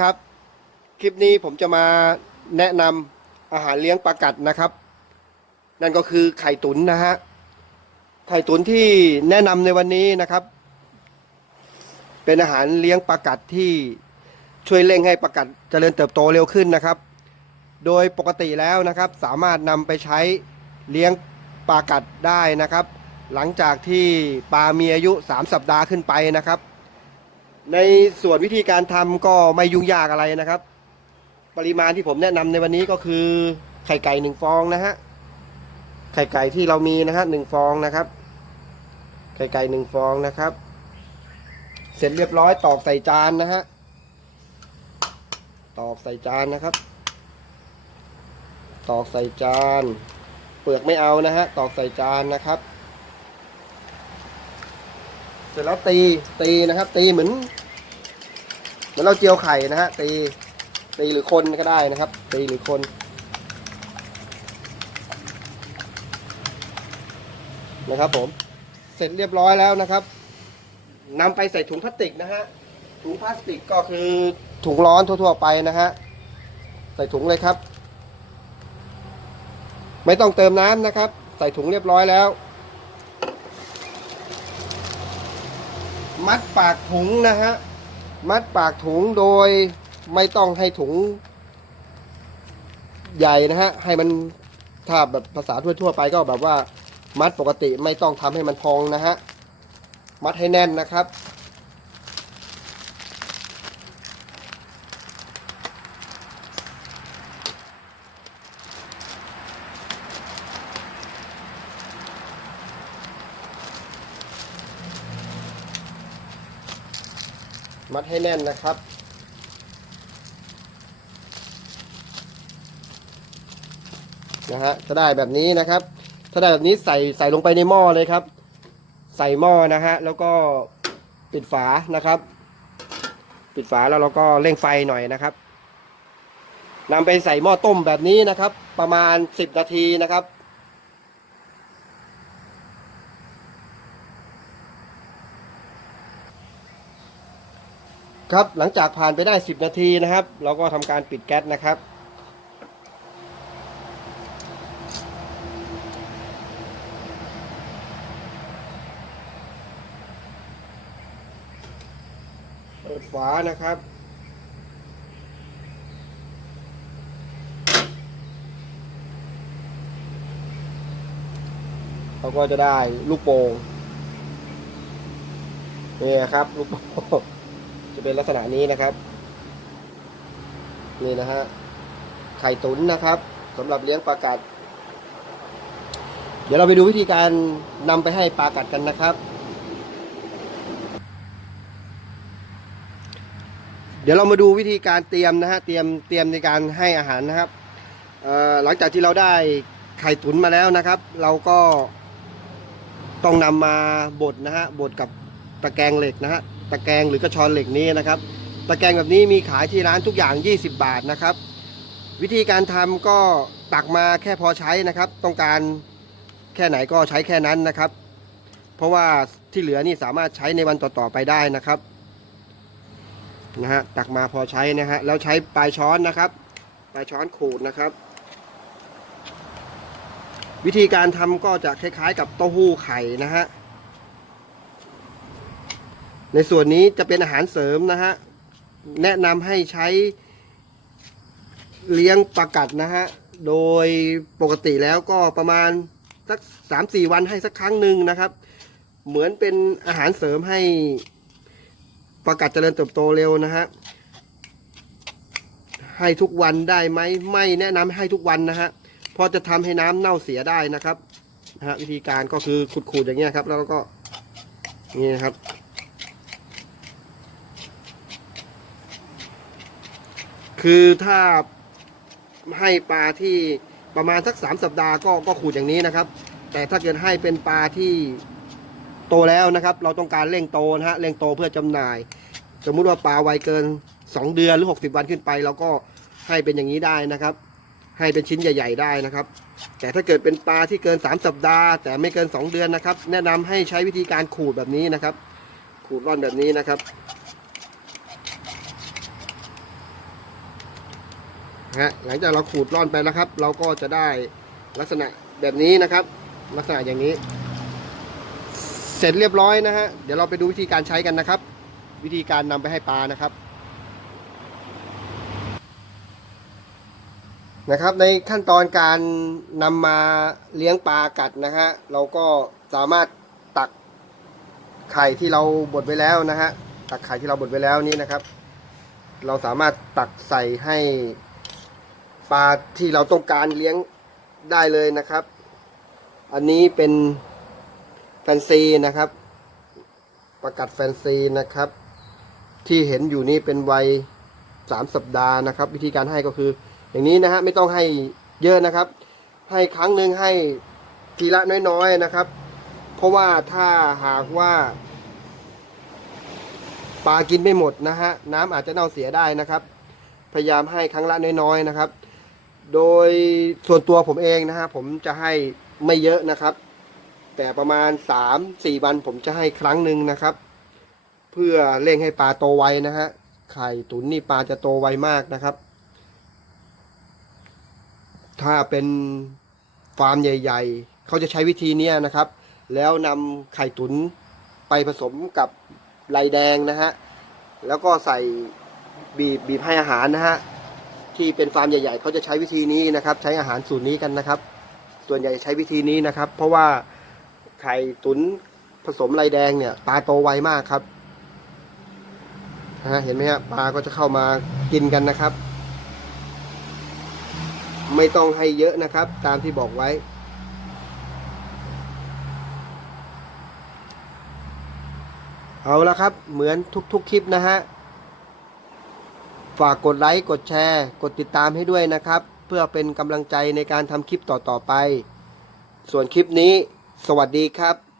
ครับ คลิปนี้ผมจะมาแนะนำอาหารเลี้ยงปลากัดนะครับ นั่นก็คือไข่ตุ๋นนะฮะ ไข่ตุ๋นที่แนะนำในวันนี้นะครับ เป็นอาหารเลี้ยงปลากัดที่ช่วยเร่งให้ปลากัดเจริญเติบโตเร็วขึ้นนะครับ โดยปกติแล้วนะครับ สามารถนำไปใช้เลี้ยงปลากัดได้นะครับ หลังจากที่ปลามีอายุ 3 สัปดาห์ขึ้นไปนะครับ ในส่วนวิธีการทำก็ไม่ยุ่งยากอะไรนะครับ ปริมาณที่ผมแนะนำในวันนี้ก็คือไข่ไก่หนึ่งฟองนะฮะไข่ไก่ที่เรามีนะฮะหนึ่งฟองนะครับไข่ไก่หนึ่งฟองนะครับ เสร็จเรียบร้อยตอกใส่จานนะฮะตอกใส่จานนะครับ ตอกใส่จาน เปลือกไม่เอานะฮะตอกใส่จานนะครับ เสร็จแล้วตีตีนะครับ ตีเหมือน เหมือนเราเจียวไข่นะฮะตีตีหรือคนก็ได้นะครับตีหรือคนนะครับผมเสร็จเรียบร้อยแล้วนะครับนำไปใส่ถุงพลาสติกนะฮะถุงพลาสติกก็คือถุงร้อนทั่ว ๆ ไปนะฮะใส่ถุงเลยครับ ไม่ต้องเติมน้ำนะครับ ใส่ถุงเรียบร้อยแล้ว มัดปากถุงนะฮะ มัดปากถุงโดยไม่ต้องให้ถุง ใหญ่นะฮะ ให้มันถ้าแบบภาษาทั่วๆไปก็แบบว่า มัดปกติไม่ต้องทำให้มันพองนะฮะ มัดให้แน่นนะครับ มัดให้แน่นนะครับ นะฮะจะได้แบบนี้นะครับ ถ้าได้แบบนี้ใส่ใส่ลงไปในหม้อเลยครับ ใส่หม้อนะฮะแล้วก็ปิดฝานะครับ ปิดฝาแล้วเราก็เร่งไฟหน่อยนะครับนำไปใส่หม้อต้มแบบนี้นะครับ ประมาณ 10 นาทีนะครับ ครับหลังจากผ่านไปได้ 10 นาทีนะครับ เราก็ทำการปิดแก๊สนะครับ เปิดฝานะครับเราก็จะได้ลูกโป่งนี่ครับ ลูกโป่ง เป็นลักษณะนี้นะครับ นี่นะฮะไข่ตุ๋นนะครับสำหรับเลี้ยงปลากัด เดี๋ยวเราไปดูวิธีการนำไปให้ปลากัดกันนะครับ เดี๋ยวเรามาดูวิธีการเตรียมนะฮะเตรียมเตรียมในการให้อาหารนะครับหลังจากที่เราได้ไข่ตุ๋นมาแล้วนะครับ เราก็ต้องนำมาบดนะฮะบดกับตะแกรงเหล็กนะฮะ ตะแกรงหรือกระชอนเหล็กนี้นะครับ ตะแกรงแบบนี้มีขายที่ร้านทุกอย่าง 20 บาทนะครับ วิธีการทำก็ตักมาแค่พอใช้นะครับ ต้องการแค่ไหนก็ใช้แค่นั้นนะครับ เพราะว่าที่เหลือนี่สามารถใช้ในวันต่อๆไปได้นะครับนะฮะตักมาพอใช้นะฮะแล้วใช้ปลายช้อนนะครับ ปลายช้อนขูดนะครับ วิธีการทำก็จะคล้ายๆ กับเต้าหู้ไข่นะฮะ ในส่วนนี้จะเป็นอาหารเสริมนะฮะ แนะนำให้ใช้เลี้ยงปลากัดนะฮะ โดยปกติแล้วก็ประมาณสักสามสี่วันให้สักครั้งหนึ่งนะครับ เหมือนเป็นอาหารเสริมให้ปลากัดเจริญเติบโตเร็วนะฮะ ให้ทุกวันได้ไหมไม่แนะนำให้ทุกวันนะฮะเพราะจะทำให้น้ำเน่าเสียได้นะครับนะฮะวิธีการก็คือขูดๆอย่างเงี้ยครับ แล้วก็นี่นะครับ คือถ้าให้ปลาที่ประมาณสักสามสัปดาห์ก็ก็ขูดอย่างนี้นะครับ แต่ถ้าเกิดให้เป็นปลาที่โตแล้วนะครับ เราต้องการเร่งโตนะฮะเร่งโตเพื่อจำหน่าย สมมุติว่าปลาวัยเกิน 2 เดือนหรือ 60 วันขึ้นไป เราก็ให้เป็นอย่างนี้ได้นะครับ ให้เป็นชิ้นใหญ่ ๆ ได้นะครับ แต่ถ้าเกิดเป็นปลาที่เกิน 3 สัปดาห์ แต่ไม่เกิน 2 เดือนนะครับ แนะนำให้ใช้วิธีการขูดแบบนี้นะครับ ขูดร่อนแบบนี้นะครับ นะฮะหลังจากเราขูดร่อนไปแล้วครับ เราก็จะได้ลักษณะแบบนี้นะครับ ลักษณะอย่างนี้ เสร็จเรียบร้อยนะฮะเดี๋ยวเราไปดูวิธีการใช้กันนะครับ วิธีการนำไปให้ปลานะครับนะครับในขั้นตอนการนำมาเลี้ยงปลากัดนะฮะเราก็สามารถตักไข่ที่เราบดไว้แล้วนะฮะตักไข่ที่เราบดไว้แล้วนี้นะครับ เราสามารถตักใส่ให้ ปลาที่เราต้องการเลี้ยงได้เลยนะครับ อันนี้เป็นแฟนซีนะครับ ประกัดแฟนซีนะครับ ที่เห็นอยู่นี่เป็นวัยสามสัปดาห์นะครับ วิธีการให้ก็คือ อย่างนี้นะฮะไม่ต้องให้เยอะนะครับ ให้ครั้งหนึ่งให้ทีละน้อยๆนะครับ เพราะว่าถ้าหากว่าปลากินไม่หมดนะฮะน้ำอาจจะเน่าเสียได้นะครับ พยายามให้ครั้งละน้อยๆนะครับ โดยส่วนตัวผมเองนะฮะผมจะให้ไม่เยอะนะครับ แต่ประมาณสามสี่วันผมจะให้ครั้งหนึ่งนะครับ เพื่อเร่งให้ปลาโตไวนะฮะไข่ตุ๋นนี่ปลาจะโตไวมากนะครับ ถ้าเป็นฟาร์มใหญ่ ๆ เขาจะใช้วิธีนี้นะครับ แล้วนำไข่ตุ๋นไปผสมกับไลแดงนะฮะแล้วก็ใส่บีบบีบให้อาหารนะฮะ ที่เป็นฟาร์มใหญ่ๆเขาจะใช้วิธีนี้นะครับ ใช้อาหารสูตรนี้กันนะครับ ส่วนใหญ่ใช้วิธีนี้นะครับ เพราะว่าไข่ตุ๋นผสมไลแดงเนี่ย ปลาโตไวมากครับนะเห็นไหมฮะปลาก็จะเข้ามากินกันนะครับ ไม่ต้องให้เยอะนะครับ ตามที่บอกไว้ เอาละครับ เหมือนทุกๆคลิปนะฮะ ฝากกดไลค์กดแชร์ กดติดตามให้ด้วยนะครับ เพื่อเป็นกำลังใจในการทำคลิปต่อๆไป ส่วนคลิปนี้ สวัสดีครับ